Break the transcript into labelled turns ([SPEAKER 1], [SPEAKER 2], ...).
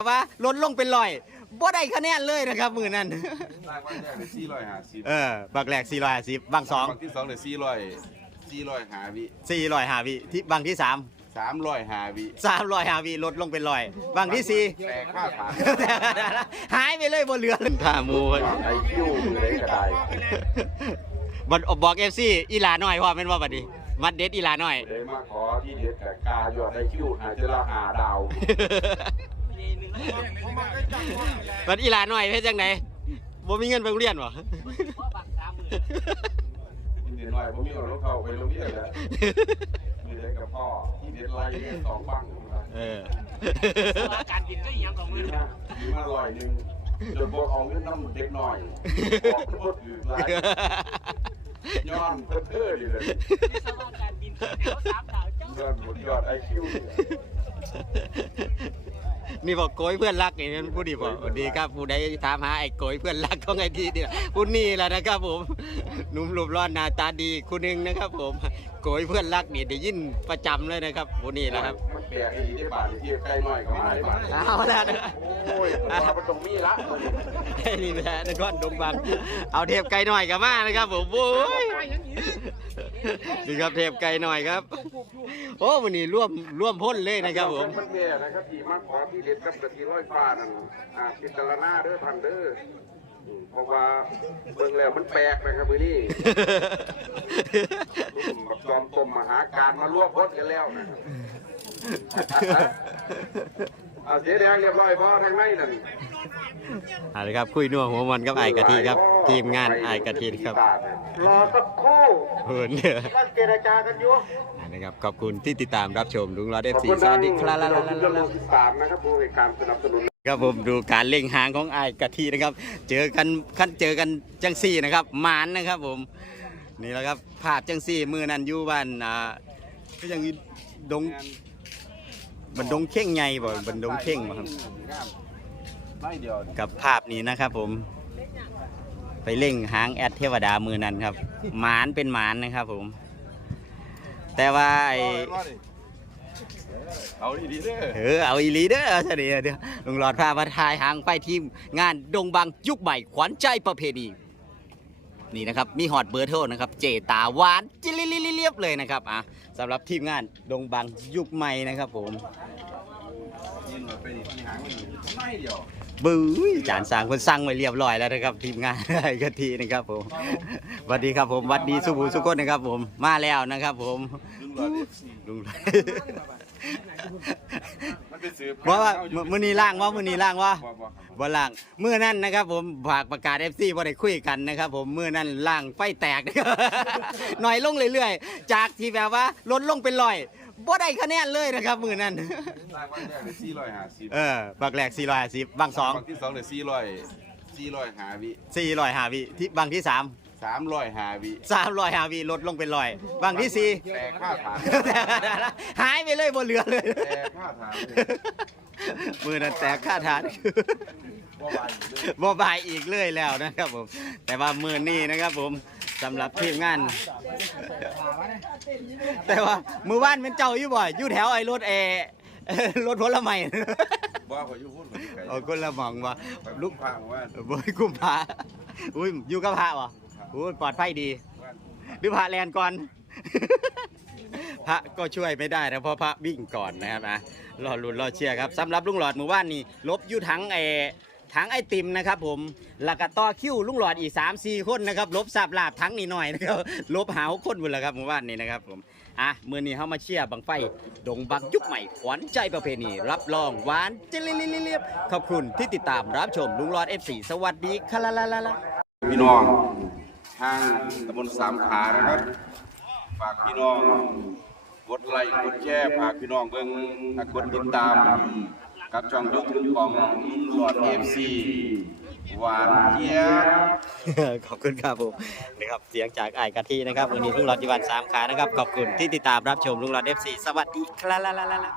[SPEAKER 1] ว่าลดลงเป็นร้อยบ่ได้คะแนนเลยนะครับมือนั้น
[SPEAKER 2] รางวัลแรกเลย450
[SPEAKER 1] บักแรก450บาง2
[SPEAKER 2] บักที่2เลย400วิ
[SPEAKER 1] 405วิที่บางที่
[SPEAKER 2] 305วิ
[SPEAKER 1] 305วิลดลงเป็นร้อยบางที่4
[SPEAKER 2] แต่ค่าฐาน
[SPEAKER 1] หายไปเลยบ่เหลือท่ามู
[SPEAKER 2] ไอคิวมือได้ก็ได้
[SPEAKER 1] บัดบอก FC อีหลาน้อยว่าแม่นว่าบัดนี้มัดเด็ดอีหลาน้อย
[SPEAKER 2] เลยมาขอที่เด็ดแต่กายอดไอคิวหาจะละ5 ดาว
[SPEAKER 1] บัดอีหลาน้อยเฮ็ดจังได๋บ่มีเงินไปโรงเรียนบ่
[SPEAKER 2] เด็กน้อยผมมีรถเข้าไปโรงเรียนแล้วมีเด็กกับพ่อที่เด็ดไล่2 บัง
[SPEAKER 3] การบินก็ยังของมือนะ
[SPEAKER 2] มีมา100จนพวกเอาเงินน้ำเด็กน้อยออกรถอยู่ไล่ย้อนเพื่อดีเลย
[SPEAKER 3] การบินแถว3 ดาวเจ้
[SPEAKER 2] ายอดไอคิว
[SPEAKER 1] นี่บอกโกยเพื่อนรักนี่นั่นผู้ดีบอกสวัสดีครับผู้ใดถามหาไอ้โกยเพื่อนรักของไอ้ทีเนี่ยผู้นี่แหละนะครับผมหนุ่มรูปร่างหน้าตาดีคนหนึ่งนะครับผมโกยเพื่อนรักนี่ได้ยินประจำเลยนะครับผู้นี่แหละครับ
[SPEAKER 2] มันแปลกดีได้บาทที่ใกล้หน่อยก็หายบาท
[SPEAKER 1] เอาแล้วนะ
[SPEAKER 2] โอ้ยมันตรงนี้ละ
[SPEAKER 1] นี่แหละนครดงบังเอาเทปไก่หน่อยกับมานะครับผมโอ้ยนี่ครับเทปไก่หน่อยครับโอ้วันนี้ร่วมพ่นเลยนะครับผม
[SPEAKER 2] มันแย่นะครับที่มาขอที่เด็ดกับกะทิร้อยฟ้านั่นพิจารณาเด้อพันเด้อเพราะว่าเบิ่งแล้วมันแปลกนะครับมือนี้จอมต้มมหาการมาร่วมพ้นกันแล้วนะครับเสียแดงเรียบร้อยพอทางในนั่น
[SPEAKER 1] อะไรครับคุยนัวหัวมันกับไอ้กะทิครับทีมงานไอ้กะทิครับ
[SPEAKER 2] รอสักครู่
[SPEAKER 1] เพื่อนเนี่ย
[SPEAKER 2] เจรจากันอยู่
[SPEAKER 1] นะครับขอบคุณที่ติดตามรับชมลุงรอดFCสวัสดีครับ
[SPEAKER 2] นะครับผู้ให้การสนับสนุน
[SPEAKER 1] ครับผมดูการเล่งหางของไอ้กะทินะครับเจอกันจังซี่นะครับหมานนะครับผมนี่แหละครับภาพจังซี่มือนั้นอยู่บ้านก็ยังดงบันดงเข่งใหญ่บ่บันดงเข่งบ่ครับกับภาพนี้นะครับผมไปเล่งหางแอดเทวดามือนั้นครับหมานเป็นหมานนะครับผมแต่ว่า
[SPEAKER 2] เอาอีลีเด้
[SPEAKER 1] อเอาอีลีเด้อเดี๋ยวลุงหลอดพามาถ่ายหางไปทีมงานดงบังยุคใหม่ขวัญใจประเพณีนี่นะครับมีฮอตเบอร์โทรนะครับเจตาหวานจิลิลิเรียบเลยนะครับสำหรับทีมงานดงบังยุคใหม่นะครับผมบื้อจานสั่งคนสั่งไว้เรียบร้อยแล้วนะครับทีมงานไอ้กะทินะครับผมสวัสดีครับผมวัดดีสุภูสุโขนะครับผมมาแล้วนะครับผมลุงว่ามือนี้ล่างว่าบ่ล่างมือนั่นนะครับผมฝากประกาศ FC บ่ได้คุยกันนะครับผมมือนั่นล่างไฟแตกหน่อยลงเรื่อยๆจากที่แบบว่าลดลงเป็นร้อยบ่ได้คะแนนเลยนะครับมือนั้น
[SPEAKER 2] รางวัลแรกเลย
[SPEAKER 1] 450บักแรก450บาง2
[SPEAKER 2] บักที่2เลย405วิ
[SPEAKER 1] ที่บางที่
[SPEAKER 2] 305วิ
[SPEAKER 1] 305วิลดลงเป็นร้อยบางที่4
[SPEAKER 2] แต่ค่าฐาน
[SPEAKER 1] หายไปเลยบ่เหลือเลย
[SPEAKER 2] แต่ค่าฐาน
[SPEAKER 1] มือนั้นแตกค่าฐานบ่บายอีกเลยแล้วนะครับผมแต่ว่ามือนี้นะครับผมสำหรับทีมงานแต่ว่ามือบ้านเป็นเจ้าอยู่บ่อยอยู่แถวไอ้รถรถผลไม้
[SPEAKER 2] บ่ขออยู่พุ่น
[SPEAKER 1] คนละหม่องบ่
[SPEAKER 2] ลูกพาว่า
[SPEAKER 1] บ่กุมภาอุ้ยอยู่กับพระบ่อุ้ยปลอดภัยดีหรือพระแลนก่อนพระก็ช่วยไม่ได้นะเพราะพระวิ่งก่อนนะครับรอลุ้นรอเชียร์ครับสำหรับลุงหลอดหมู่บ้านนี่ลบอยู่ทั้งไอติมนะครับผมแล้วก็ต่อคิวลุงหลอดอีก 3-4 คนนะครับลบสาบลาบทั้งนี่หน่อยนะครับลบหา6 คนหมดแล้วครับหมู่บ้านนี้นะครับผมมื้อนี้เฮามาเชียร์บังไฟดงบังยุคใหม่ขวัญใจประเพณีรับรองหวานเจริญเรียบขอบคุณที่ติดตามรับชมลุงหลอด FC สวัสดีค่ะ
[SPEAKER 2] พี่น้องทางตำบลสามขานะครับฝากพี่น้องกดไลค์กดแชร์ฝากพี่น้องเบิ่งกดติดตามกับช่องยูทูบของลุงหลอด FC หวานเจี๊ย
[SPEAKER 1] บขอบคุณครับผมนะครับเสียงจากไอ้กะทินะครับวันนี้ลุงหลอดจีวัน3ขานะครับขอบคุณที่ติดตามรับชมลุงหลอด FC สวัสดีครับ